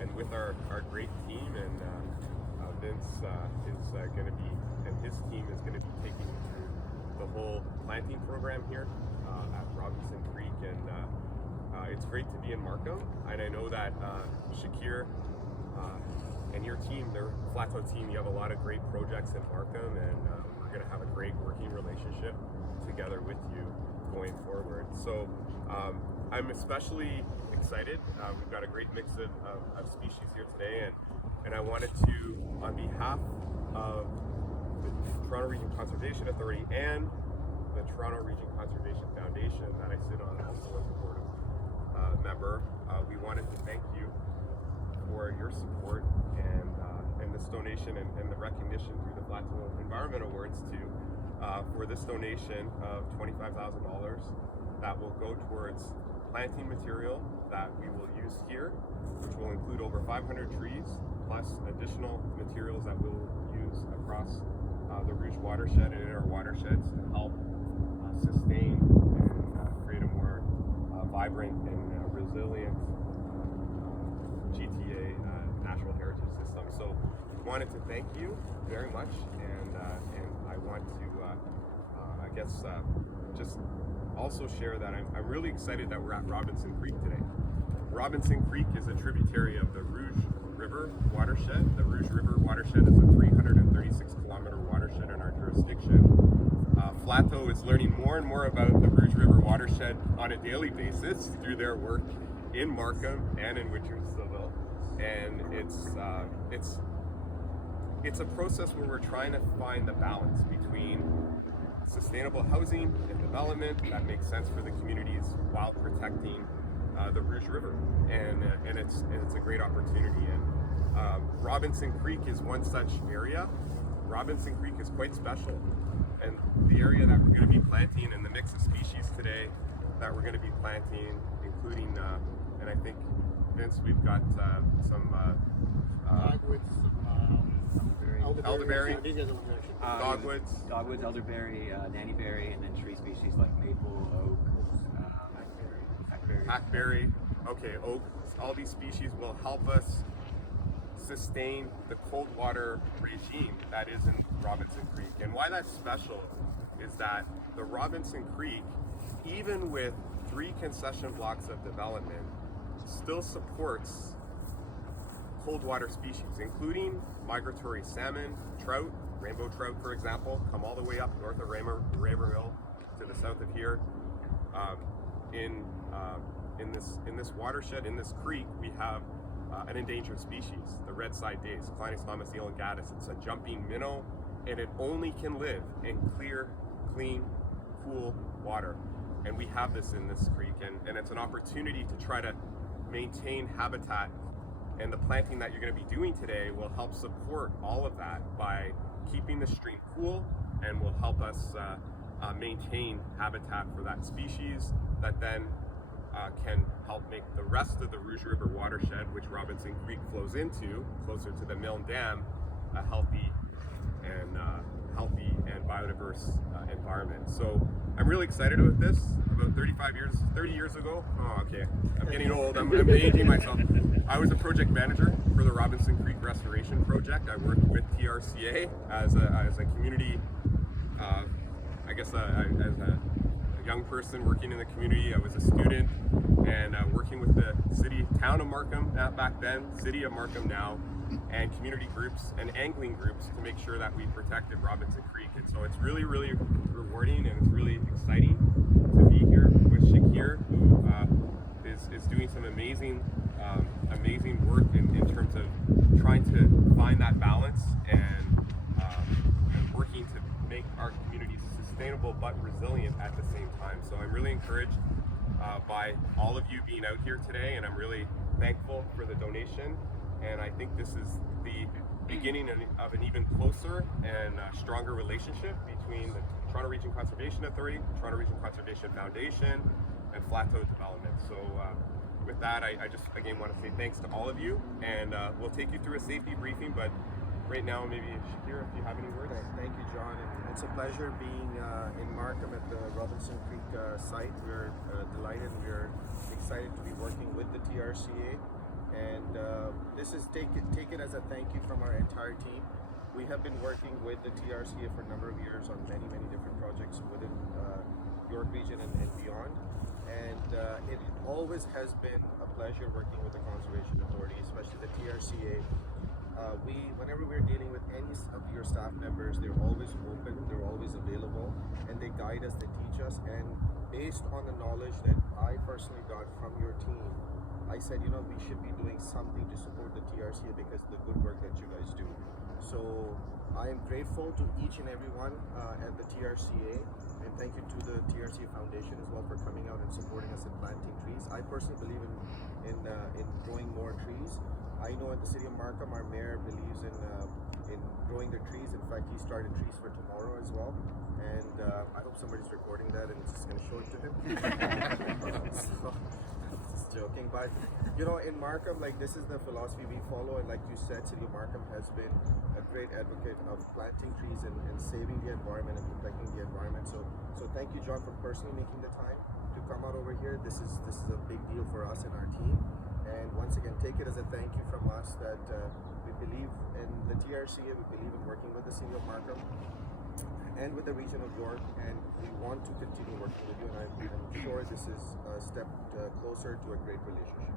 and with our great team, and Vince is going to be, and his team is going to be taking you through the whole planting program here at Robinson Creek, and it's great to be in Markham, and I know that Shakir and your team, their FLATO team, you have a lot of great projects in Markham, and we're going to have a great working relationship together with you going forward. So I'm especially excited. We've got a great mix of species here today, and I wanted to, on behalf of the Toronto Region Conservation Authority and the Toronto Region Conservation Foundation that I sit on also as a board member, we wanted to thank you for your support and this donation and the recognition through the FLATO Environment Awards for this donation of $25,000 that will go towards planting material that we will use here, which will include over 500 trees plus additional materials that we'll use across the Rouge watershed and in our watersheds to help sustain and create a more vibrant and resilient GTA natural heritage system. So I wanted to thank you very much, and I want to just also share that I'm really excited that we're at Robinson Creek today. Robinson Creek is a tributary of the Rouge River watershed. The Rouge River watershed is a 336-kilometer watershed in our jurisdiction. FLATO is learning more and more about the Rouge River watershed on a daily basis through their work in Markham and in Richardsville, and it's a process where we're trying to find the balance between sustainable housing and development that makes sense for the communities while protecting the Rouge River, and it's a great opportunity. And Robinson Creek is one such area. Robinson Creek is quite special, and the area that we're going to be planting and the mix of species today that we're going to be planting, including and I think, Vince, we've got some elderberry, dogwoods, elderberry, nannyberry, and then tree species like maple, oak, hackberry. Okay, oak. All these species will help us sustain the cold water regime that is in Robinson Creek. And why that's special is that the Robinson Creek, even with 3 concession blocks of development, still supports cold water species, including migratory salmon, trout, rainbow trout, for example, come all the way up north of Raverhill to the south of here. In this watershed, in this creek, we have an endangered species, the red-side dace, Clinus thomas elongatus. It's a jumping minnow, and it only can live in clear, clean, cool water. And we have this in this creek, and it's an opportunity to try to maintain habitat, and the planting that you're going to be doing today will help support all of that by keeping the stream cool, and will help us maintain habitat for that species that then can help make the rest of the Rouge River watershed, which Robinson Creek flows into, closer to the Milne Dam, a healthy and biodiverse environment. So I'm really excited about this. About 30 years ago, I'm getting old, I'm aging myself. I was a project manager for the Robinson Creek Restoration Project. I worked with TRCA as a community, as a young person working in the community. I was a student and working with the town of Markham back then, city of Markham now, and community groups and angling groups to make sure that we protected Robinson Creek. And so it's really, really rewarding, and it's really exciting to be here with Shakir, who is doing some amazing work in terms of trying to find that balance and working to make our communities sustainable but resilient at the same time. So I'm really encouraged by all of you being out here today, and I'm really thankful for the donation. And I think this is the beginning of an even closer and stronger relationship between the Toronto Region Conservation Authority, Toronto Region Conservation Foundation, and FLATO Development. So with that, I just again want to say thanks to all of you, and we'll take you through a safety briefing, but right now maybe Shakir, if you have any words. Thank you, John. It's a pleasure being in Markham at the Robinson Creek site. We're delighted. We're excited to be working with the TRCA And this is take it as a thank you from our entire team. We have been working with the TRCA for a number of years on many different projects within York region and beyond. And it always has been a pleasure working with the Conservation Authority, especially the TRCA. Whenever we're dealing with any of your staff members, they're always open, they're always available, and they guide us, they teach us. And based on the knowledge that I personally got from your team, I said, you know, we should be doing something to support the TRCA because of the good work that you guys do. So I am grateful to each and everyone at the TRCA, and thank you to the TRCA Foundation as well for coming out and supporting us in planting trees. I personally believe in growing more trees. I know at the city of Markham, our mayor believes in growing the trees. In fact, he started trees for tomorrow as well. And I hope somebody's recording that and it's just going to show it to him. So, just joking. But, you know, in Markham, like, this is the philosophy we follow. And like you said, city of Markham has been a great advocate of planting trees and saving the environment and protecting the environment. So thank you, John, for personally making the time to come out over here. This is a big deal for us and our team. And once again, take it as a thank you from us that we believe in the TRCA, we believe in working with the city of Markham and with the region of York, and we want to continue working with you, and I'm sure this is a step closer to a great relationship.